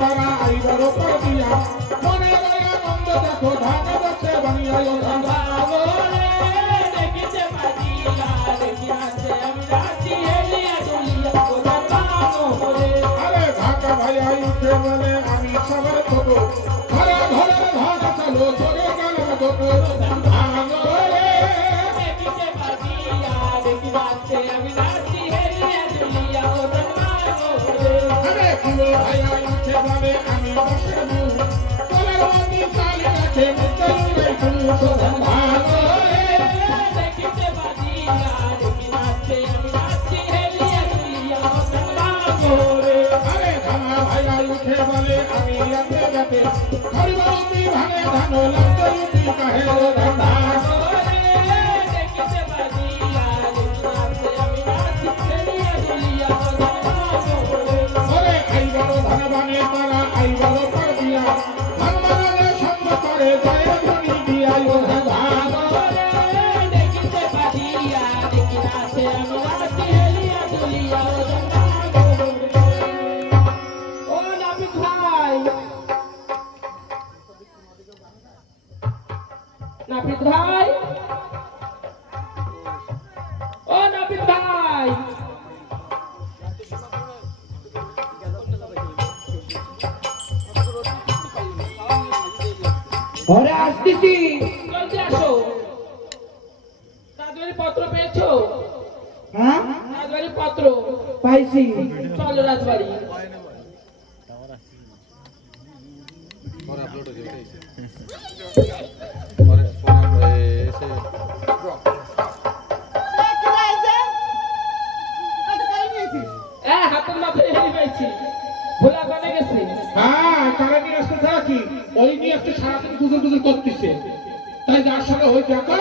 তারা আইবার পাতিয়া মনে আনন্দ দেখো ধান গাছে বানিয়া দেখিতে পারিয়া দেখিয়াছে আমি রাজি হেলিয়া দুলিয়া আরে ঢাকা ভাইয়া উঠে বলে আমি সবার ছোট ঘরে ঘরে ধান চালো চলে গেল দেখিতে পারিয়া দেখিয়াছে আমি রাজি হেলিয়া দুলিয়া আরে ফুলো ভাইয়া উঠে বলে আমি বসে কলার বাতি চালে গাছে মুক্তাই ফুল শোধন দেখিতে পারিয়া দেখিয়াছে আমি রাজি হেলিয়া দুলিয়া আরে ধানা ভাইয়া উঠে বলে আমি রাতে রাতে খড়বাতি ভাঙে ধান লাগতে কাহে ধান্দা দেখিতে পারিয়া দেখিয়াছে আমি রাজি হেলিয়া দুলিয়া ওরে আইবার ধান বানে তারা আইবার পাতিয়া ধান বানালে সঙ্গ করে যায় মনি দিয়াই ও ধান্দা দেখিতে পারিয়া দেখিয়াছে আমি রাজি হেলিয়া দুলিয়া ও নাপিত ভাই নাপিত ভাই ও নাপিত ভাই ঘরে আসতেছি। জলদি আসো রাজবাড়ির পত্র পেয়েছো হ্যাঁ রাজবাড়ির পত্র পাইছি। চলো রাজবাড়ি হাতের মাথায় হেরি পেয়েছি ভোলা কোনে গেছি হ্যাঁ তারা নিয়ে আসতে থাকি ওই নিয়ে আসতে সারাদিন গুজর গুজর করতেছে তাই যার সঙ্গে হয়ে দেখা